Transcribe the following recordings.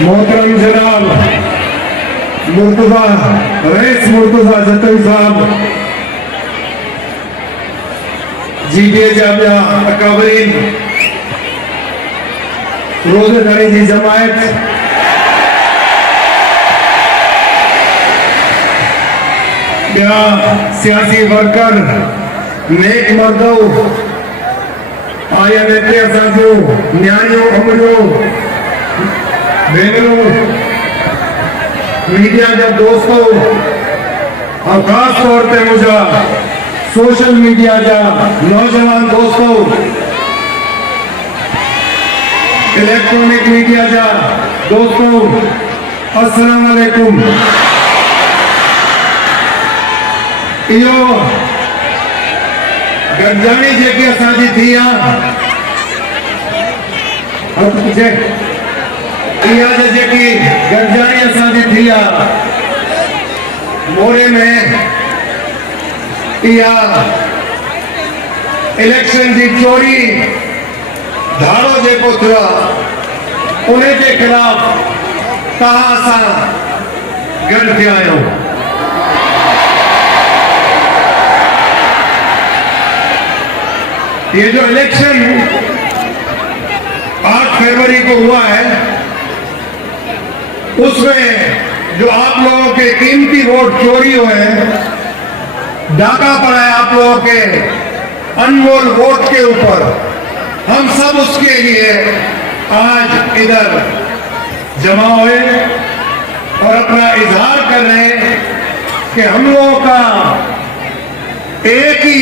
मोहतरम जनाब मुर्तजा रईस मुर्तजा जतन साहब जीटीए जामिया अकाबरीन रोज़ेदारी जी जमायत या सियासी वर्कर नेक मर्दों आया नेते साथियों न्यायों अमरियों बहनों मीडिया के दोस्तों और खास तौर पे मुझे सोशल मीडिया जा नौजवान दोस्तों इलेक्ट्रॉनिक मीडिया जा दोस्तों अस्सलाम वालेकुम। इहो गंजानी जेकी असांजी थी जेकी गंजानी असांजी थी मोरे में इलेक्शन की चोरी धाड़ो जेको थियो उन्हें के खिलाफ तहां सां गॾु थिया आहियूं। ये जो इलेक्शन 8 फरवरी को हुआ है उसमें जो आप लोगों के कीमती वोट चोरी हुए डाका पड़ा है आप लोगों के अनमोल वोट के ऊपर, हम सब उसके लिए आज इधर जमा हुए और अपना इजहार कर रहे हैं कि हम लोगों का एक ही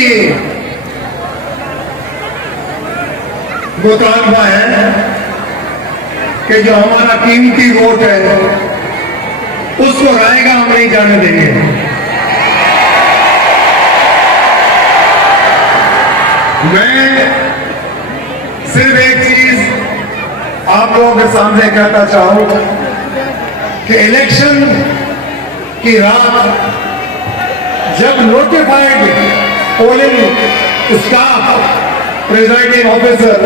मुतालबा है कि जो हमारा कीमती वोट है उसको रायगा हम नहीं जाने देंगे। मैं सिर्फ एक चीज आप लोगों के सामने कहना चाहूं कि इलेक्शन की रात जब notified polling staff presiding officer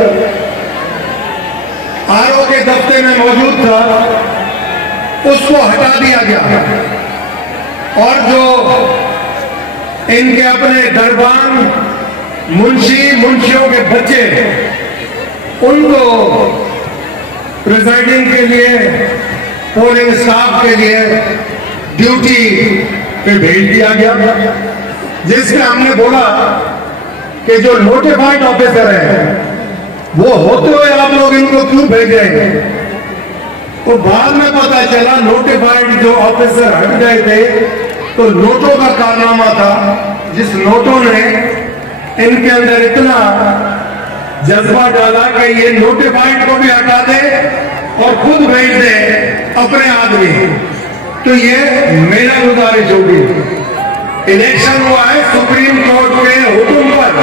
RO के दफ्तर में मौजूद था उसको हटा दिया गया और जो इनके अपने दरबान मुंशियों के बच्चे उनको प्रिजाइडिंग के लिए पोलिंग स्टाफ के लिए ड्यूटी पे भेज दिया गया, जिसमें हमने बोला कि जो नोटिफाइड ऑफिसर है वो होते हुए आप लोग इनको क्यों भेज रहे हैं। तो बाद में पता चला नोटिफाइड जो ऑफिसर हट गए थे तो नोटों का कारनामा था, जिस नोटों ने इनके अंदर इतना जज्बा डाला कि ये नोटिफाइड को भी हटा दे और खुद भेज दे अपने आदमी। तो ये मेरा गुजारिश होगी, इलेक्शन हुआ है सुप्रीम कोर्ट के हुक्म पर,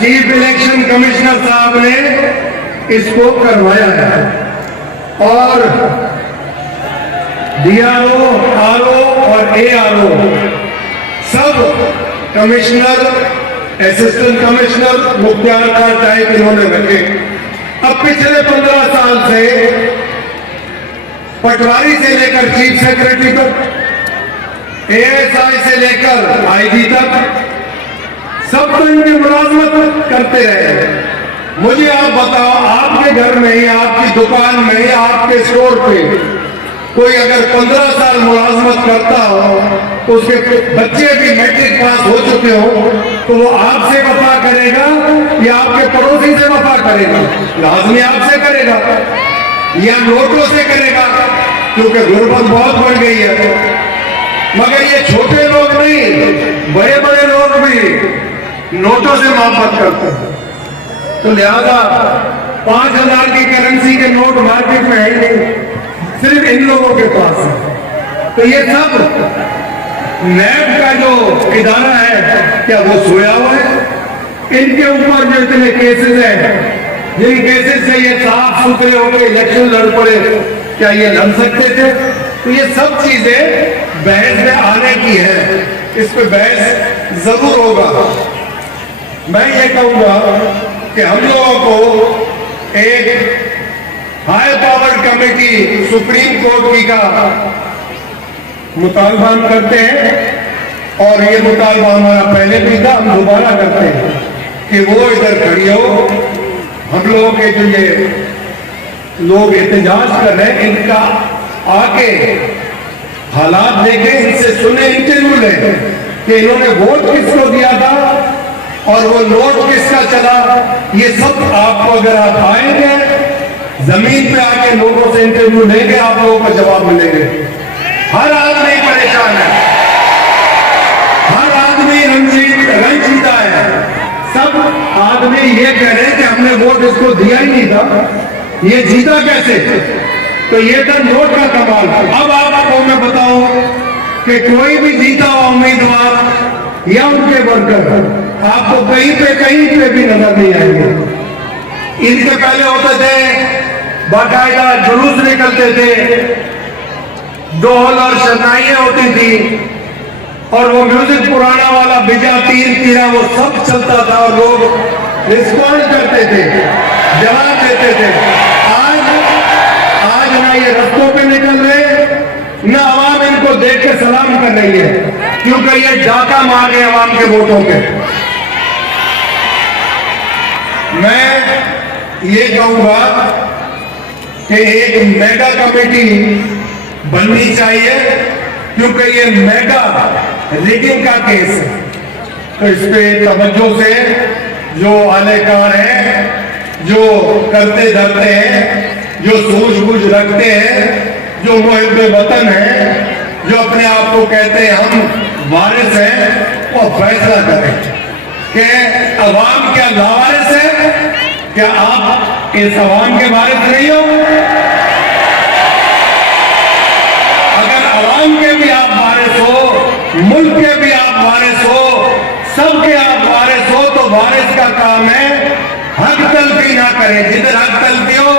चीफ इलेक्शन कमिश्नर साहब ने इसको करवाया है और डीआरओ, आरओ और एआरओ सब कमिश्नर, असिस्टेंट कमिश्नर मुख्तियार का टाइप इन्होंने रखे। अब पिछले 15 साल से पटवारी से लेकर चीफ सेक्रेटरी तक, एएसआई से लेकर आईजी तक सब तो इनकी मुलाजमत करते रहे। मुझे आप बताओ, आपके घर में ही, आपकी दुकान में ही, आपके स्टोर पे कोई अगर 15 साल मुलाजमत करता हो तो उसके बच्चे भी मैट्रिक पास हो चुके हो तो वो आपसे वफा करेगा या आपके पड़ोसी से वफा करेगा? लाजमी आपसे करेगा या नोटों से करेगा, क्योंकि गुर्बत बहुत बढ़ गई है। मगर ये छोटे लोग नहीं, बड़े बड़े लोग भी नोटों से मोहब्बत करते हैं। तो लिहाजा 5000 की करेंसी के नोट मार्केट में है ही नहीं, सिर्फ इन लोगों के पास है। तो ये सब नैब का जो इदारा है क्या वो सोया हुआ है? इनके ऊपर जो इतने केसेस हैं, जिन केसेस से ये साफ सुथरे होकर इलेक्शन लड़ पड़े, क्या ये लड़ सकते थे? तो ये सब चीजें बहस में आने की है, इस पे बहस जरूर होगा। मैं ये कहूंगा कि हम लोगों को एक high powered committee supreme court की का मुतालबा हम करते हैं और ये मुतालबा हमारा पहले भी था, हम दोबारा करते हैं कि वो इधर खड़ी हो। हम लोगों के जो ये लोग एहतजाज कर रहे हैं इनका आके हालात देखें, इनसे सुने, इंटरव्यू लें कि इन्होंने वोट किसको दिया था और वो नोट किसका चला। ये सब आपको अगर आप आएंगे जमीन पे आके लोगों से इंटरव्यू लेंगे, आप लोगों को जवाब मिलेंगे। हर आदमी परेशान है, हर आदमी रंजीदा है। सब आदमी ये कह रहे हैं कि हमने वोट इसको दिया ही नहीं था, ये जीता कैसे। तो ये था नोट का कमाल। अब आपको मैं बताऊं कि कोई भी जीता हुआ उम्मीदवार या उनके वर्कर आपको कहीं पे भी नजर नहीं आएंगे। इनके पहले होते थे बाकायदा जुलूस निकलते थे, ढोल और शहनाइयां होती थी और वो म्यूजिक पुराना वाला बिजा तीर तीरा वो सब चलता था और लोग रिस्पॉन्ड करते थे, जवाब देते थे। आज ना ये रस्तों पे निकल रहे, ना आवाम इनको देख के सलाम कर रही है, क्योंकि ये डाका मार रहे आवाम के वोटों पे। मैं ये कहूंगा कि एक मेगा कमेटी बननी चाहिए, क्योंकि ये मेगा रिगिंग का केस है। तो इस पे तवज्जो से जो आलेकार हैं, जो करते धरते हैं, जो सूझबूझ रखते हैं, जो मुहिब्बे वतन हैं, जो अपने आप को कहते हैं हम वारिस हैं, वो फैसला करें कि अवाम क्या लावारिस है। क्या आप इस अवाम के वारिस नहीं हो? अगर अवाम के भी आप वारिस हो, मुल्क के भी आप वारिस हो, सबके आप वारिस हो, तो वारिस का काम है हक तलफी ना करें। जिधर हक तलफी हो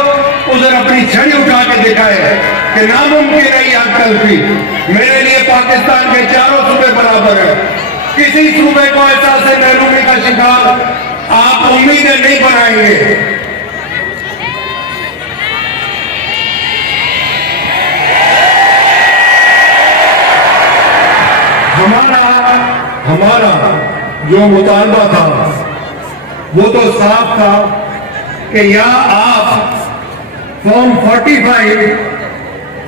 उधर अपनी छड़ी उठा के दिखाए कि नामुमकिन है हक तलफी। मेरे लिए पाकिस्तान के चारों सूबे बराबर है। किसी सूबे को एहसास महरूमी का शिकार आप उम्मीदें नहीं बनाएंगे। हमारा जो मुतालबा था वो तो साफ था कि या आप फॉर्म 45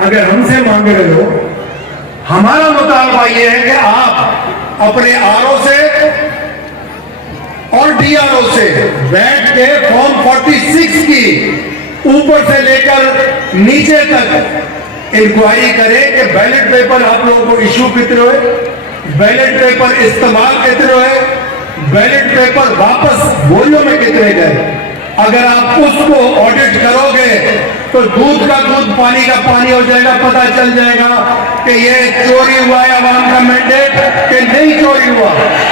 अगर हमसे मांग रहे हो, हमारा मुतालबा ये है कि आप अपने आरओ से और डीआरओ से बैठ के फॉर्म 46 की ऊपर से लेकर नीचे तक इंक्वायरी करें कि बैलेट पेपर आप लोगों को इश्यू कितने हुए, बैलेट पेपर इस्तेमाल कितने हुए, बैलेट पेपर वापस बोलियों में कितने गए। अगर आप उसको ऑडिट करोगे तो दूध का दूध पानी का पानी हो जाएगा। पता चल जाएगा कि ये चोरी हुआ है अवाम का मैंडेट कि नहीं चोरी हुआ।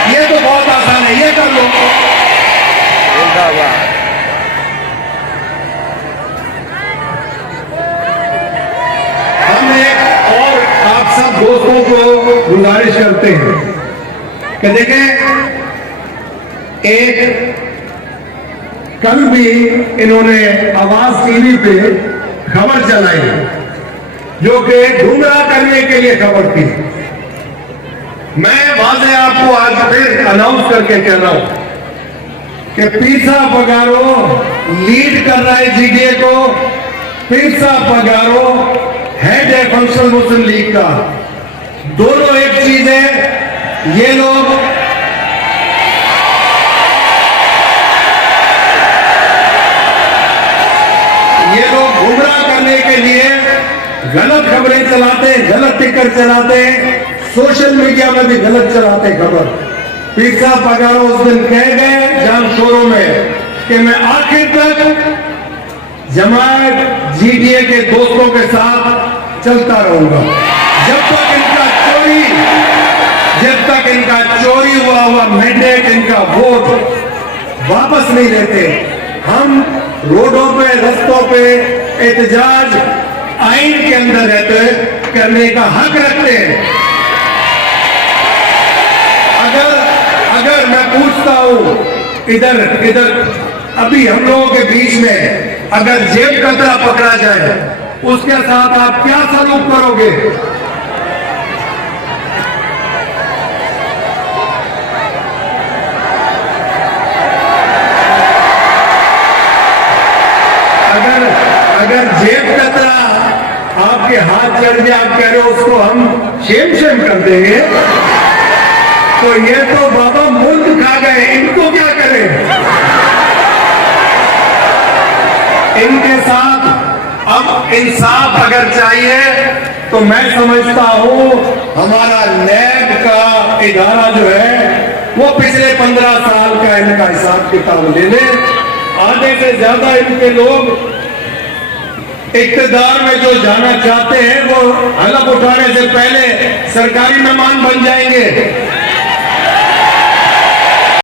ये तो बहुत आसान है, ये कर लो। हम एक और आप सब दोस्तों को गुजारिश करते हैं कि देखें, एक कल भी इन्होंने आवाज टीवी पे खबर चलाई जो कि गुमराह करने के लिए खबर थी। मैं वाज़े आपको आज फिर अनाउंस करके कह रहा हूं कि पीसा पगारो लीड कर रहा है जीडीए को। पीसा पगारो हेड है फंक्शनल मुस्लिम लीग का। दोनों एक चीज है। ये लोग गुमराह करने के लिए गलत खबरें चलाते, गलत टिकर चलाते, सोशल मीडिया में भी गलत चलाते खबर। पीसा पगारो उस दिन कह गए जान शोरों में कि मैं आखिर तक जमात जीडीए के दोस्तों के साथ चलता रहूंगा जब तक इनका चोरी हुआ मैंडेट, इनका वोट वापस नहीं लेते। हम रोडों पे, रस्तों पे एहतजाज आइन के अंदर रहते करने का हक रखते हैं। अगर मैं पूछता हूं इधर अभी हम लोगों के बीच में अगर जेब कतरा पकड़ा जाए उसके साथ आप क्या सलूक करोगे? अगर जेब कतरा आपके हाथ चढ़ जाए, आप कह रहे हो उसको हम शेम कर देंगे, तो ये तो बाबा मुल्क खा गए, इनको क्या करें? इनके साथ अब इंसाफ अगर चाहिए तो मैं समझता हूं हमारा नैब का इदारा जो है वो पिछले 15 साल का इनका हिसाब किताब ले ले। आधे से ज्यादा इनके लोग इक्तदार में जो जाना चाहते हैं वो हलफ उठाने से पहले सरकारी मेहमान बन जाएंगे।